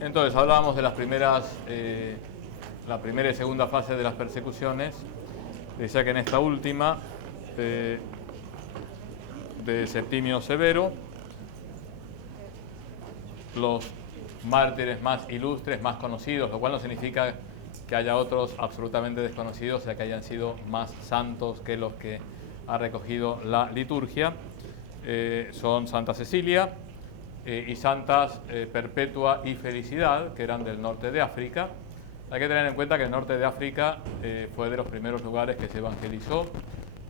Entonces, hablábamos de las primeras, la primera y segunda fase de las persecuciones. Decía que en esta última, de Septimio Severo, los mártires más ilustres, más conocidos, lo cual no significa que haya otros absolutamente desconocidos, o sea, que hayan sido más santos que los que ha recogido la liturgia, son Santa Cecilia y Santas Perpetua y Felicidad, que eran del norte de África. Hay que tener en cuenta que el norte de África fue de los primeros lugares que se evangelizó,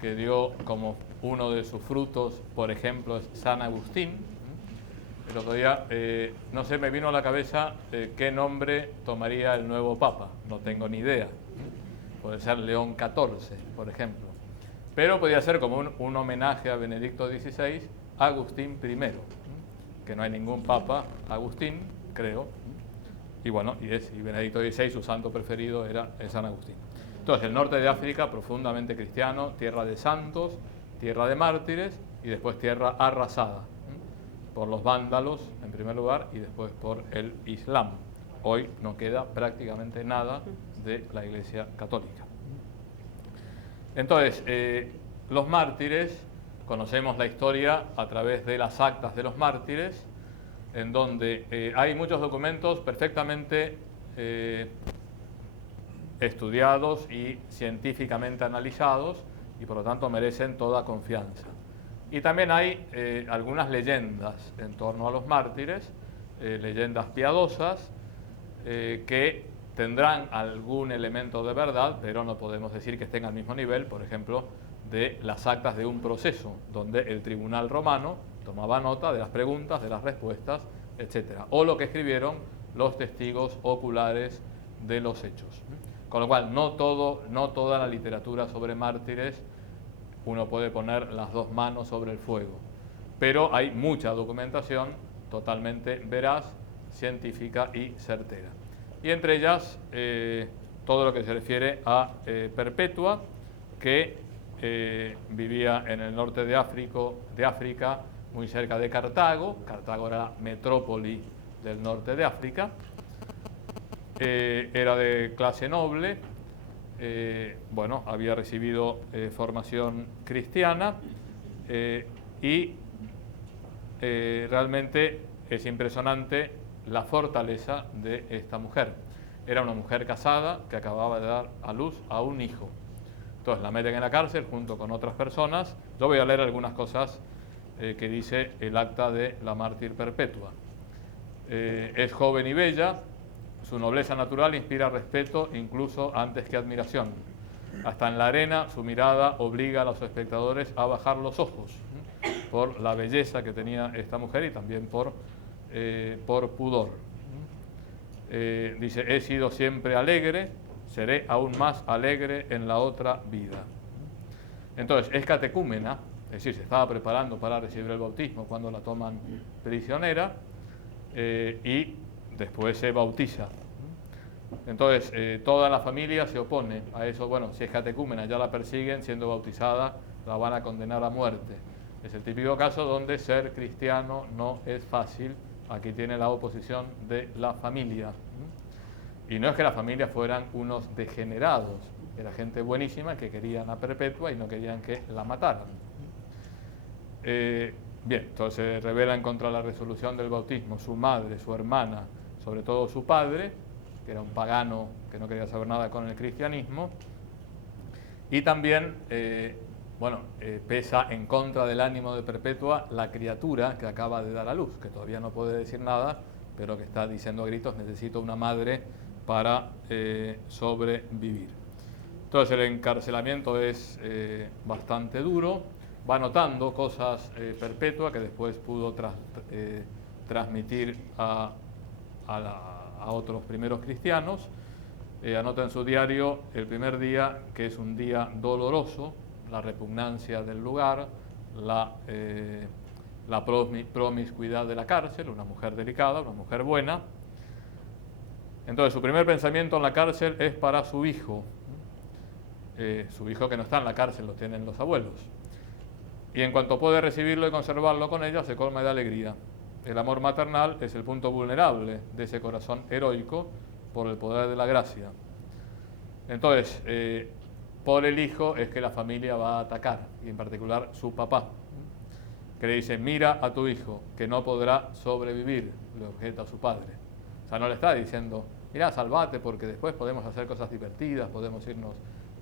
que dio como uno de sus frutos, por ejemplo, es San Agustín. El otro día, no sé, me vino a la cabeza qué nombre tomaría el nuevo Papa, no tengo ni idea. Puede ser León XIV, por ejemplo. Pero podría ser como un homenaje a Benedicto XVI, Agustín I, que no hay ningún Papa Agustín, creo. Y bueno, y Benedicto XVI, su santo preferido era San Agustín. Entonces, el norte de África, profundamente cristiano, tierra de santos, tierra de mártires y después tierra arrasada por los vándalos, en primer lugar, y después por el Islam. Hoy no queda prácticamente nada de la Iglesia Católica. Entonces, los mártires, conocemos la historia a través de las actas de los mártires, en donde hay muchos documentos perfectamente estudiados y científicamente analizados, y por lo tanto merecen toda confianza. Y también hay algunas leyendas en torno a los mártires, leyendas piadosas, que tendrán algún elemento de verdad, pero no podemos decir que estén al mismo nivel, por ejemplo, de las actas de un proceso, donde el tribunal romano tomaba nota de las preguntas, de las respuestas, etc. O lo que escribieron los testigos oculares de los hechos. Con lo cual, no toda la literatura sobre mártires uno puede poner las dos manos sobre el fuego, pero hay mucha documentación totalmente veraz, científica y certera. Y entre ellas, todo lo que se refiere a Perpetua, que vivía en el norte de África, muy cerca de Cartago. Cartago era la metrópoli del norte de África. Era de clase noble. Bueno, había recibido formación cristiana y realmente es impresionante la fortaleza de esta mujer. Era una mujer casada que acababa de dar a luz a un hijo. Entonces la meten en la cárcel junto con otras personas. Yo voy a leer algunas cosas que dice el acta de la mártir Perpetua. Es joven y bella. Su nobleza natural inspira respeto incluso antes que admiración. Hasta en la arena su mirada obliga a los espectadores a bajar los ojos por la belleza que tenía esta mujer y también por pudor. Dice, he sido siempre alegre, seré aún más alegre en la otra vida. Entonces, es catecúmena, es decir, se estaba preparando para recibir el bautismo cuando la toman prisionera y después se bautiza. Entonces, toda la familia se opone a eso. Bueno, si es catecúmena, ya la persiguen, siendo bautizada, la van a condenar a muerte. Es el típico caso donde ser cristiano no es fácil. Aquí tiene la oposición de la familia. Y no es que la familia fueran unos degenerados, era gente buenísima que querían a Perpetua y no querían que la mataran. Bien, entonces se rebelan contra la resolución del bautismo su madre, su hermana, sobre todo su padre, que era un pagano que no quería saber nada con el cristianismo, y también, pesa en contra del ánimo de Perpetua la criatura que acaba de dar a luz, que todavía no puede decir nada, pero que está diciendo a gritos, necesito una madre para sobrevivir. Entonces el encarcelamiento es bastante duro, va notando cosas Perpetua que después pudo transmitir a otros primeros cristianos. Anota en su diario el primer día, que es un día doloroso, la repugnancia del lugar, la promiscuidad de la cárcel, una mujer delicada, una mujer buena. Entonces su primer pensamiento en la cárcel es para su hijo que no está en la cárcel, lo tienen los abuelos. Y en cuanto puede recibirlo y conservarlo con ella, se colma de alegría. El amor maternal es el punto vulnerable de ese corazón heroico por el poder de la gracia. Entonces, por el hijo es que la familia va a atacar, y en particular su papá, que le dice: mira a tu hijo, que no podrá sobrevivir, le objeta a su padre. O sea, no le está diciendo: mira, salvate porque después podemos hacer cosas divertidas, podemos irnos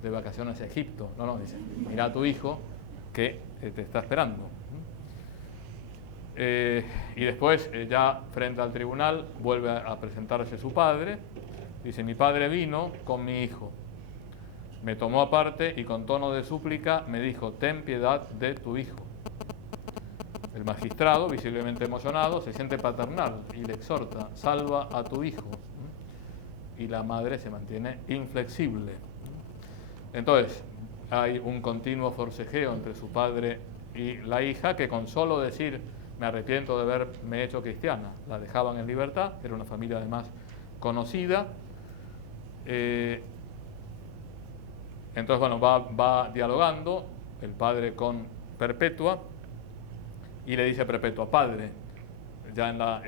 de vacaciones a Egipto. No, dice: mira a tu hijo, que te está esperando. Y después, ya frente al tribunal, vuelve a presentarse su padre. Dice: mi padre vino con mi hijo, me tomó aparte y con tono de súplica me dijo: ten piedad de tu hijo. El magistrado, visiblemente emocionado, se siente paternal y le exhorta: salva a tu hijo. Y la madre se mantiene inflexible. Entonces, hay un continuo forcejeo entre su padre y la hija, que con solo decir: me arrepiento de haberme hecho cristiana, la dejaban en libertad. Era una familia además conocida. Entonces, bueno, va dialogando el padre con Perpetua y le dice a Perpetua: padre, ya en la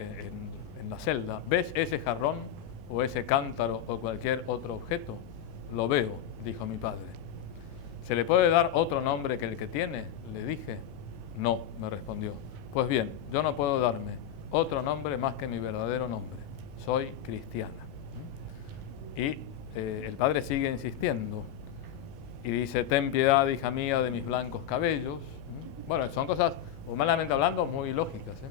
celda, ¿ves ese jarrón o ese cántaro o cualquier otro objeto? Lo veo, dijo mi padre. ¿Se le puede dar otro nombre que el que tiene?, le dije. No, me respondió. Pues bien, yo no puedo darme otro nombre más que mi verdadero nombre. Soy cristiana. Y el padre sigue insistiendo y dice: ten piedad, hija mía, de mis blancos cabellos. Bueno, son cosas, humanamente hablando, muy lógicas.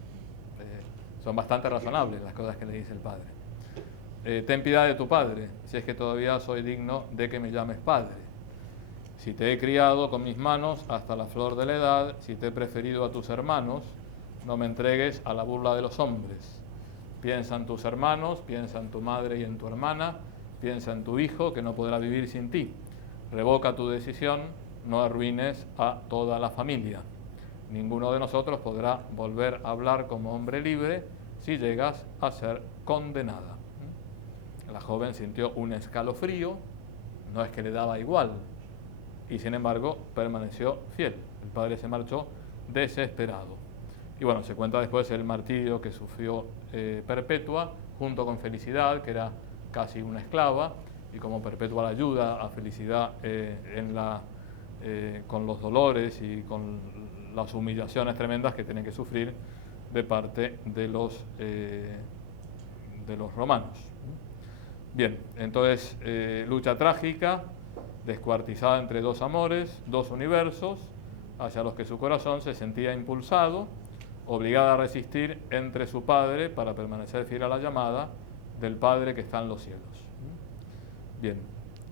Son bastante razonables las cosas que le dice el padre. Ten piedad de tu padre, si es que todavía soy digno de que me llames padre. Si te he criado con mis manos hasta la flor de la edad, si te he preferido a tus hermanos, no me entregues a la burla de los hombres. Piensa en tus hermanos, piensa en tu madre y en tu hermana, piensa en tu hijo, que no podrá vivir sin ti. Revoca tu decisión, no arruines a toda la familia. Ninguno de nosotros podrá volver a hablar como hombre libre si llegas a ser condenada. La joven sintió un escalofrío, no es que le daba igual, y sin embargo permaneció fiel. El padre se marchó desesperado. Y bueno, se cuenta después el martirio que sufrió Perpetua, junto con Felicidad, que era casi una esclava, y como Perpetua la ayuda a Felicidad con los dolores y con las humillaciones tremendas que tienen que sufrir de parte de los romanos. Bien, entonces, lucha trágica, descuartizada entre dos amores, dos universos, hacia los que su corazón se sentía impulsado, obligada a resistir entre su padre para permanecer fiel a la llamada del Padre que está en los cielos. Bien,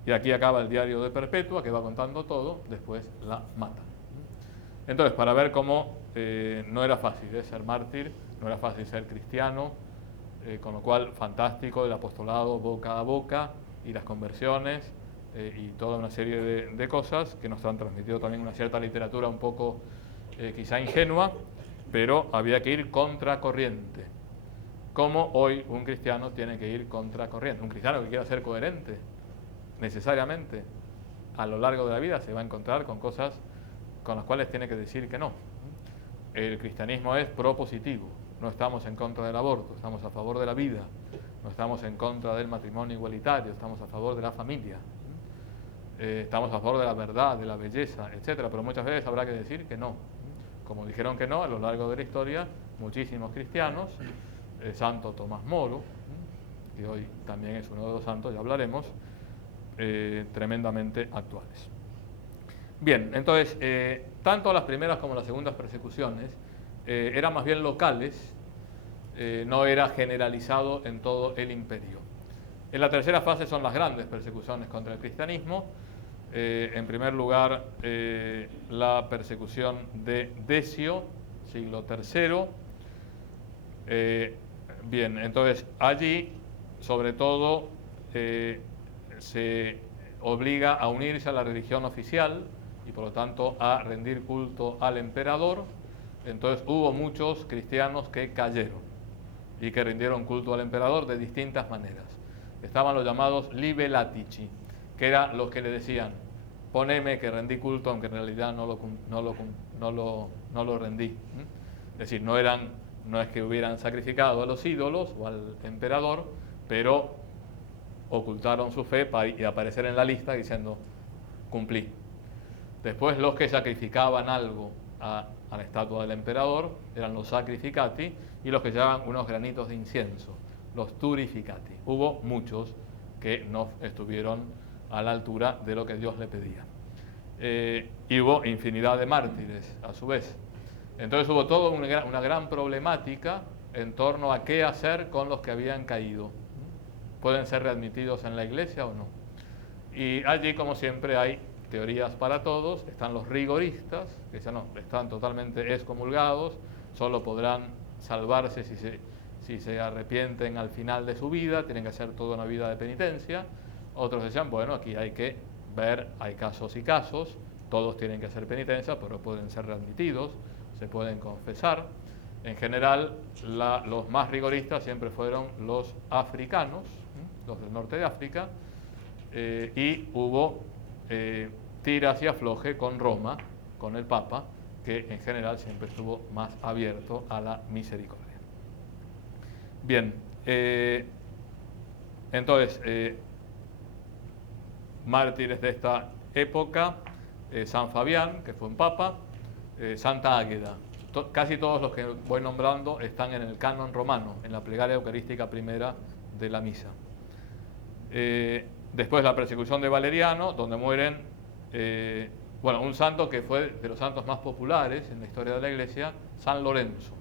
y aquí acaba el diario de Perpetua, que va contando todo, después la matan. Entonces, para ver cómo no era fácil ser mártir, no era fácil ser cristiano, con lo cual, fantástico el apostolado boca a boca y las conversiones y toda una serie de cosas que nos han transmitido también una cierta literatura un poco quizá ingenua, pero había que ir contracorriente. Como hoy un cristiano tiene que ir contracorriente. Un cristiano que quiera ser coherente, necesariamente, a lo largo de la vida se va a encontrar con cosas con las cuales tiene que decir que no. El cristianismo es propositivo. No estamos en contra del aborto, estamos a favor de la vida. No estamos en contra del matrimonio igualitario, estamos a favor de la familia. Estamos a favor de la verdad, de la belleza, etcétera. Pero muchas veces habrá que decir que no. Como dijeron que no a lo largo de la historia muchísimos cristianos, Santo Tomás Moro, que hoy también es uno de los santos, ya hablaremos, tremendamente actuales. Bien, entonces, tanto las primeras como las segundas persecuciones eran más bien locales, no era generalizado en todo el imperio. En la tercera fase son las grandes persecuciones contra el cristianismo. En primer lugar, la persecución de Decio, siglo III. Bien, entonces allí, sobre todo, se obliga a unirse a la religión oficial y por lo tanto a rendir culto al emperador. Entonces hubo muchos cristianos que cayeron y que rindieron culto al emperador de distintas maneras. Estaban los llamados libellatici, que eran los que le decían: poneme que rendí culto, aunque en realidad no lo rendí. Es decir, no eran no es que hubieran sacrificado a los ídolos o al emperador, pero ocultaron su fe y aparecer en la lista diciendo, cumplí. Después los que sacrificaban algo a la estatua del emperador eran los sacrificati, y los que llevaban unos granitos de incienso, los turificati. Hubo muchos que no estuvieron a la altura de lo que Dios le pedía. Y hubo infinidad de mártires a su vez. Entonces hubo toda una gran problemática en torno a qué hacer con los que habían caído. ¿Pueden ser readmitidos en la iglesia o no? Y allí, como siempre, hay teorías para todos. Están los rigoristas, que ya no están totalmente excomulgados, solo podrán salvarse si se arrepienten al final de su vida, tienen que hacer toda una vida de penitencia. Otros decían, bueno, aquí hay que ver, hay casos y casos, todos tienen que hacer penitencia, pero pueden ser readmitidos, se pueden confesar. En general, los más rigoristas siempre fueron los africanos, los del norte de África, y hubo tiras y afloje con Roma, con el Papa, que en general siempre estuvo más abierto a la misericordia. Bien, entonces, mártires de esta época, San Fabián, que fue un papa, Santa Águeda. Casi todos los que voy nombrando están en el canon romano, en la plegaria eucarística primera de la misa. Después la persecución de Valeriano, donde mueren, un santo que fue de los santos más populares en la historia de la Iglesia, San Lorenzo.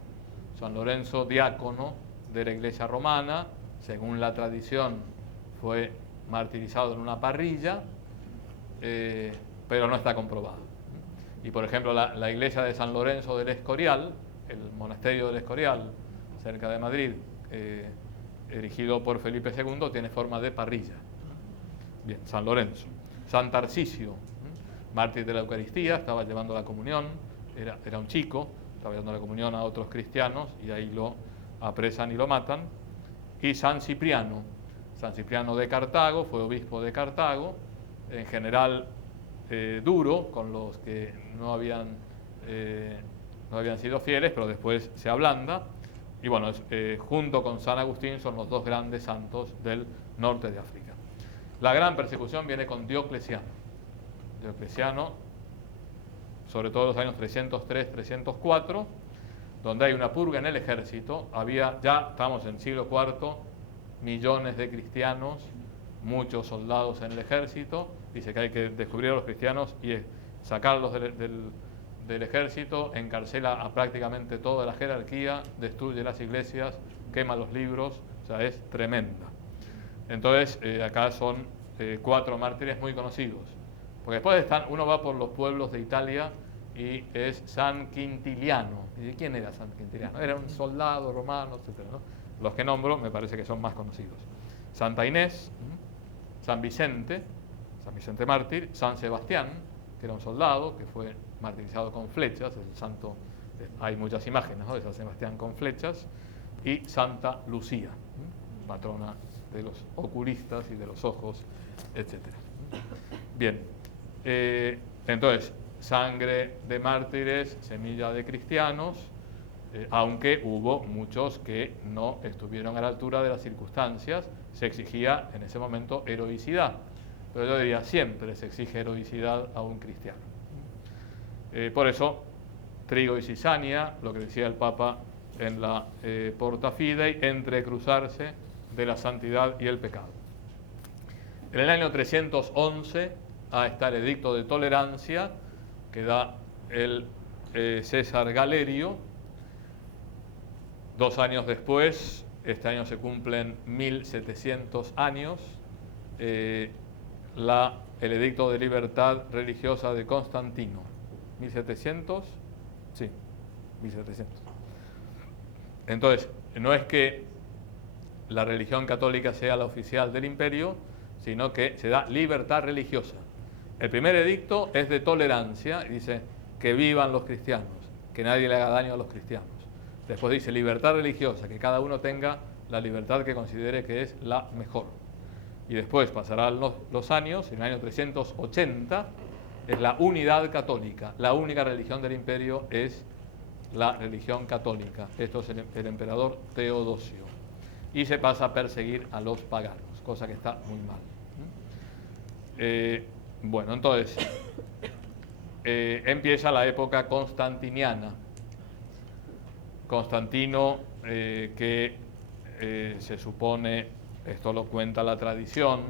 San Lorenzo, diácono de la Iglesia romana, según la tradición fue martirizado en una parrilla, pero no está comprobado. Y por ejemplo la iglesia de San Lorenzo del Escorial, el monasterio del Escorial, cerca de Madrid, erigido por Felipe II, tiene forma de parrilla. Bien, San Lorenzo. San Tarcisio, mártir de la Eucaristía, estaba llevando la comunión, era un chico, estaba llevando la comunión a otros cristianos y ahí lo apresan y lo matan. Y San Cipriano de Cartago, fue obispo de Cartago, en general duro con los que no habían sido fieles, pero después se ablanda. Y bueno, junto con San Agustín son los dos grandes santos del norte de África. La gran persecución viene con Diocleciano. Diocleciano, sobre todo en los años 303-304, donde hay una purga en el ejército. Ya estamos en el siglo IV, millones de cristianos, muchos soldados en el ejército. Dice que hay que descubrir a los cristianos y sacarlos del ejército, encarcela a prácticamente toda la jerarquía, destruye las iglesias, quema los libros, o sea, es tremenda. Entonces, acá son 4 mártires muy conocidos. Porque después uno va por los pueblos de Italia y es San Quintiliano. ¿Y quién era San Quintiliano? Era un soldado romano, etc., ¿no? Los que nombro me parece que son más conocidos. Santa Inés, San Vicente mártir, San Sebastián, que era un soldado que fue martirizado con flechas, el santo, hay muchas imágenes, ¿no?, de San Sebastián con flechas, y Santa Lucía, patrona de los oculistas y de los ojos, etc. Bien, entonces, sangre de mártires, semilla de cristianos, aunque hubo muchos que no estuvieron a la altura de las circunstancias, se exigía en ese momento heroicidad. Pero yo diría, siempre se exige heroicidad a un cristiano. Por eso, trigo y cizaña, lo que decía el Papa en la Porta Fidei, entrecruzarse de la santidad y el pecado. En el año 311 está el edicto de tolerancia que da el César Galerio. 2 años después, este año se cumplen 1700 años, el edicto de libertad religiosa de Constantino. 1700, sí, 1700. Entonces, no es que la religión católica sea la oficial del imperio, sino que se da libertad religiosa. El primer edicto es de tolerancia y dice que vivan los cristianos, que nadie le haga daño a los cristianos. Después dice libertad religiosa, que cada uno tenga la libertad que considere que es la mejor. Y después pasarán los años, en el año 380 es la unidad católica. La única religión del imperio es la religión católica. Esto es el emperador Teodosio. Y se pasa a perseguir a los paganos, cosa que está muy mal. Bueno, entonces empieza la época constantiniana. Constantino, que se supone, esto lo cuenta la tradición,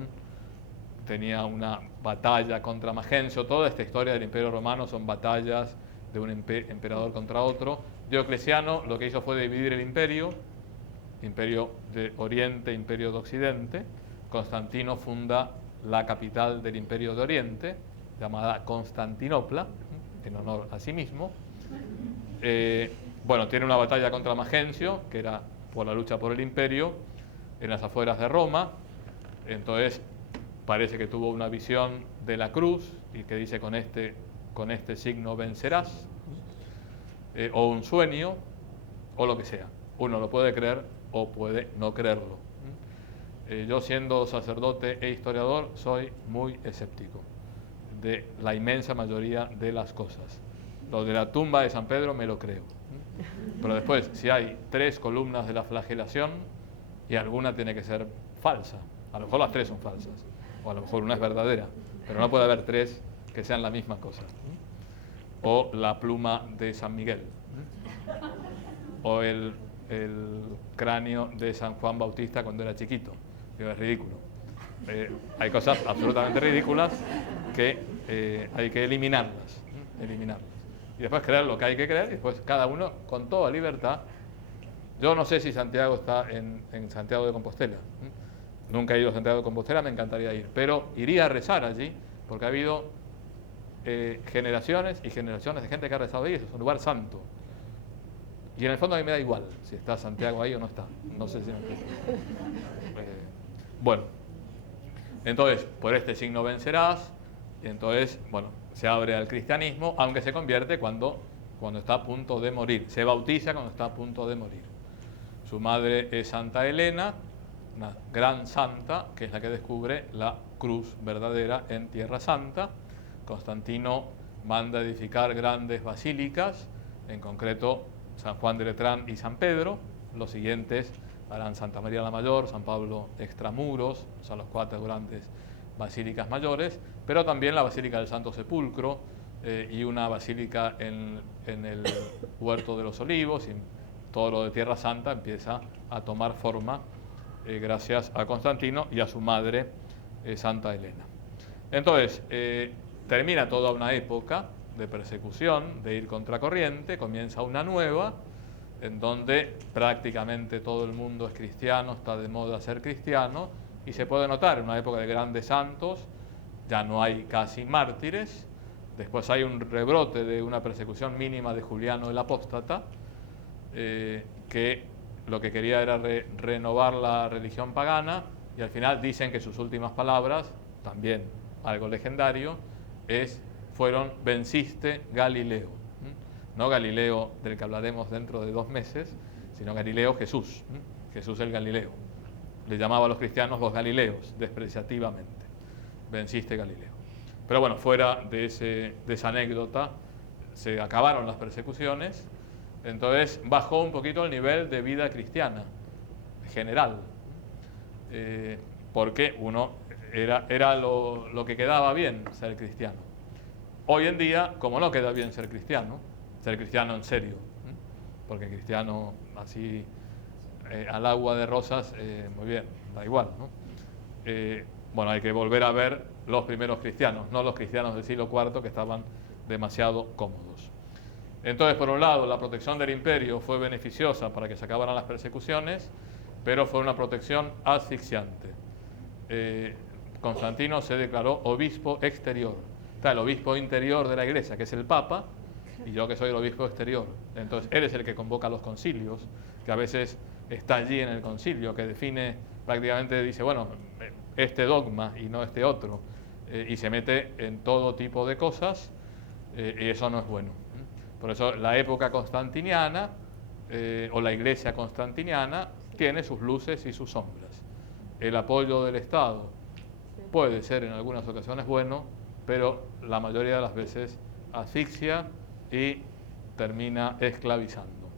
tenía una batalla contra Magencio. Toda esta historia del Imperio Romano son batallas de un emperador contra otro. Diocleciano lo que hizo fue dividir el imperio de Oriente, imperio de Occidente. Constantino funda la capital del imperio de Oriente, llamada Constantinopla, en honor a sí mismo. Bueno, tiene una batalla contra Magencio, que era por la lucha por el imperio, en las afueras de Roma. Entonces parece que tuvo una visión de la cruz y que dice: con este signo vencerás, o un sueño, o lo que sea. Uno lo puede creer o puede no creerlo. Yo, siendo sacerdote e historiador, soy muy escéptico de la inmensa mayoría de las cosas. Lo de la tumba de San Pedro me lo creo, pero después, si hay 3 columnas de la flagelación y alguna tiene que ser falsa, a lo mejor las 3 son falsas, o a lo mejor una es verdadera, pero no puede haber 3 que sean la misma cosa. O la pluma de San Miguel, o el cráneo de San Juan Bautista cuando era chiquito. Es ridículo. Hay cosas absolutamente ridículas que hay que eliminarlas. Y después creer lo que hay que creer, y después cada uno con toda libertad. Yo no sé si Santiago está en Santiago de Compostela. Nunca he ido a Santiago de Compostela, me encantaría ir, pero iría a rezar allí, porque ha habido generaciones y generaciones de gente que ha rezado ahí. Es un lugar santo. Y en el fondo a mí me da igual si está Santiago ahí o no está. No sé si me explico. Bueno, entonces, por este signo vencerás. Y entonces, bueno, se abre al cristianismo, aunque se convierte cuando está a punto de morir. Se bautiza cuando está a punto de morir. Su madre es Santa Elena, una gran santa, que es la que descubre la cruz verdadera en Tierra Santa. Constantino manda edificar grandes basílicas, en concreto San Juan de Letrán y San Pedro. Los siguientes harán Santa María la Mayor, San Pablo Extramuros, son los 4 grandes basílicas mayores, pero también la Basílica del Santo Sepulcro, y una basílica en el Huerto de los Olivos. Y todo lo de Tierra Santa empieza a tomar forma gracias a Constantino y a su madre Santa Elena. Entonces, termina toda una época de persecución, de ir contracorriente, comienza una nueva, en donde prácticamente todo el mundo es cristiano, está de moda ser cristiano, y se puede notar en una época de grandes santos, ya no hay casi mártires. Después hay un rebrote de una persecución mínima de Juliano el Apóstata, que lo que quería era renovar la religión pagana, y al final dicen que sus últimas palabras, también algo legendario, fueron: venciste, Galileo. No Galileo del que hablaremos dentro de 2 meses, sino Galileo Jesús, Jesús el Galileo. Le llamaba a los cristianos los Galileos, despreciativamente. Venciste, Galileo. Pero bueno, fuera de esa anécdota, se acabaron las persecuciones. Entonces bajó un poquito el nivel de vida cristiana general, porque uno era lo que quedaba bien, ser cristiano. Hoy en día, como no queda bien ser cristiano en serio, porque cristiano así al agua de rosas, muy bien, da igual, ¿no? Bueno, hay que volver a ver los primeros cristianos, no los cristianos del siglo IV, que estaban demasiado cómodos. Entonces, por un lado, la protección del imperio fue beneficiosa para que se acabaran las persecuciones, pero fue una protección asfixiante. Constantino se declaró obispo exterior. Está el obispo interior de la Iglesia, que es el Papa, y yo, que soy el obispo exterior. Entonces, él es el que convoca los concilios, que a veces está allí en el concilio, que define, prácticamente dice, bueno, este dogma y no este otro, y se mete en todo tipo de cosas, y eso no es bueno. Por eso la época constantiniana, o la Iglesia constantiniana, tiene sus luces y sus sombras. El apoyo del Estado puede ser en algunas ocasiones bueno, pero la mayoría de las veces asfixia y termina esclavizando.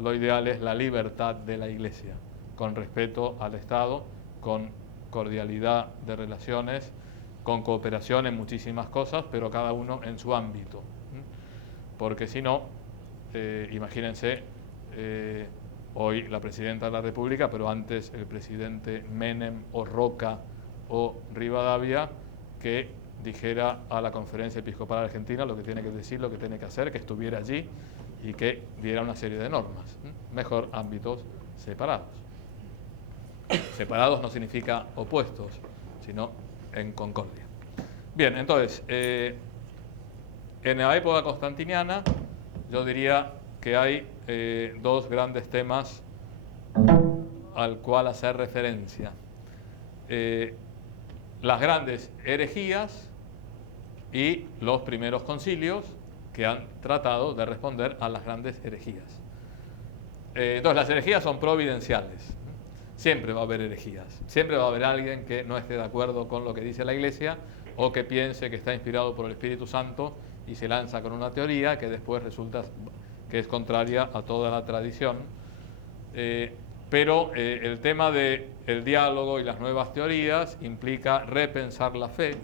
Lo ideal es la libertad de la Iglesia, con respeto al Estado, con cordialidad de relaciones, con cooperación en muchísimas cosas, pero cada uno en su ámbito. Porque si no, imagínense, hoy la Presidenta de la República, pero antes el presidente Menem o Roca o Rivadavia, que dijera a la Conferencia Episcopal Argentina lo que tiene que decir, lo que tiene que hacer, que estuviera allí y que diera una serie de normas. Mejor ámbitos separados. Separados no significa opuestos, sino en concordia. Bien, entonces, en la época constantiniana yo diría que hay dos grandes temas al cual hacer referencia. Las grandes herejías y los primeros concilios que han tratado de responder a las grandes herejías. Entonces, las herejías son providenciales. Siempre va a haber herejías. Siempre va a haber alguien que no esté de acuerdo con lo que dice la Iglesia o que piense que está inspirado por el Espíritu Santo y se lanza con una teoría que después resulta que es contraria a toda la tradición. Pero el tema del diálogo y las nuevas teorías implica repensar la fe,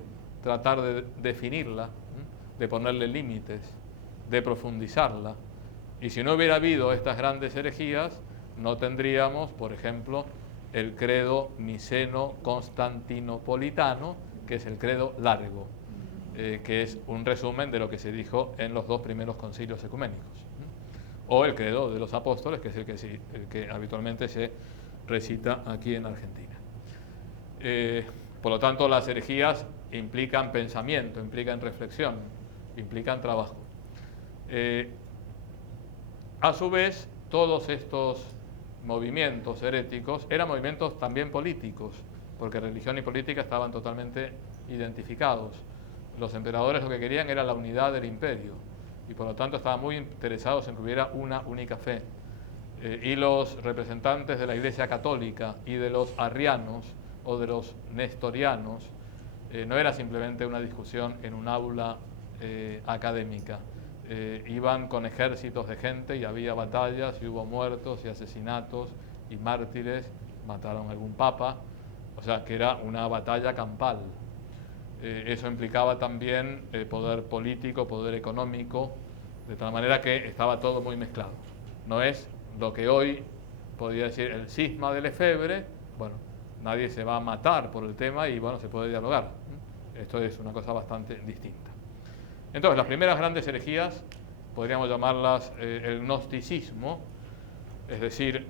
tratar de definirla, de ponerle límites, de profundizarla. Y si no hubiera habido estas grandes herejías, no tendríamos, por ejemplo, el credo niceno-constantinopolitano, que es el credo largo, que es un resumen de lo que se dijo en los dos primeros concilios ecuménicos. O el credo de los apóstoles, que es el que habitualmente se recita aquí en Argentina. Por lo tanto, las herejías implican pensamiento, implican reflexión, implican trabajo. A su vez, todos estos movimientos heréticos eran movimientos también políticos, porque religión y política estaban totalmente identificados. Los emperadores lo que querían era la unidad del imperio y por lo tanto estaban muy interesados en que hubiera una única fe. Y los representantes de la Iglesia Católica y de los arrianos o de los nestorianos no era simplemente una discusión en un aula académica. Iban con ejércitos de gente y había batallas y hubo muertos y asesinatos y mártires, mataron a algún papa, o sea que era una batalla campal. Eso implicaba también poder político, poder económico, de tal manera que estaba todo muy mezclado. No es lo que hoy podría decir el cisma de Lefebvre, bueno, nadie se va a matar por el tema y bueno, se puede dialogar. Esto es una cosa bastante distinta. Entonces, las primeras grandes herejías, podríamos llamarlas el gnosticismo, es decir,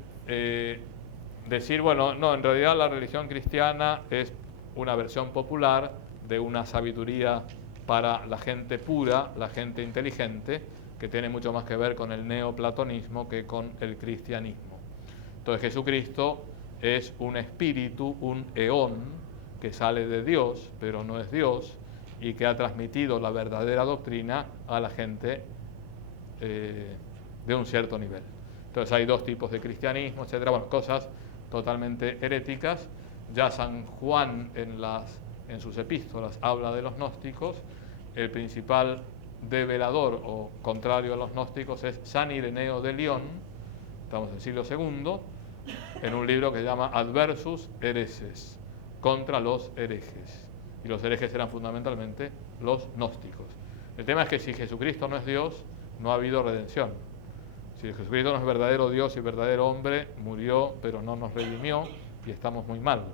bueno, no, en realidad la religión cristiana es una versión popular de una sabiduría para la gente pura, la gente inteligente, que tiene mucho más que ver con el neoplatonismo que con el cristianismo. Entonces, Jesucristo es un espíritu, un eón, que sale de Dios, pero no es Dios, y que ha transmitido la verdadera doctrina a la gente de un cierto nivel. Entonces hay dos tipos de cristianismo, etcétera, bueno, cosas totalmente heréticas. Ya San Juan en sus epístolas habla de los gnósticos. El principal develador o contrario a los gnósticos es San Ireneo de León, estamos en el siglo II, en un libro que se llama Adversus Hereses, contra los herejes. Y los herejes eran fundamentalmente los gnósticos. El tema es que si Jesucristo no es Dios, no ha habido redención. Si Jesucristo no es verdadero Dios y verdadero hombre, murió, pero no nos redimió y estamos muy mal.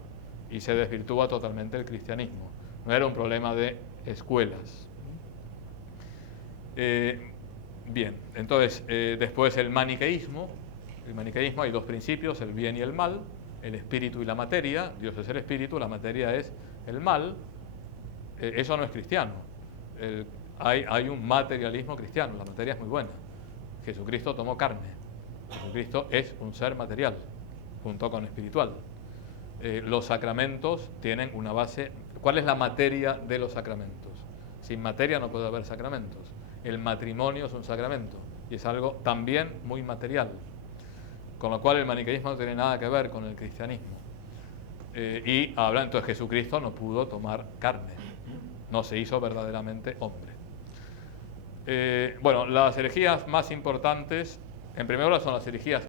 Y se desvirtúa totalmente el cristianismo. No era un problema de escuelas. Bien, entonces, después el maniqueísmo. El maniqueísmo hay dos principios, el bien y el mal, el espíritu y la materia. Dios es el espíritu, la materia es el mal. Eso no es cristiano. Hay un materialismo cristiano, la materia es muy buena. Jesucristo tomó carne. Jesucristo es un ser material, junto con espiritual. Los sacramentos tienen una base. ¿Cuál es la materia de los sacramentos? Sin materia no puede haber sacramentos. El matrimonio es un sacramento y es algo también muy material. Con lo cual el maniqueísmo no tiene nada que ver con el cristianismo. Y hablando de Jesucristo no pudo tomar carne. No se hizo verdaderamente hombre. Bueno, las herejías más importantes, en primer lugar, son las herejías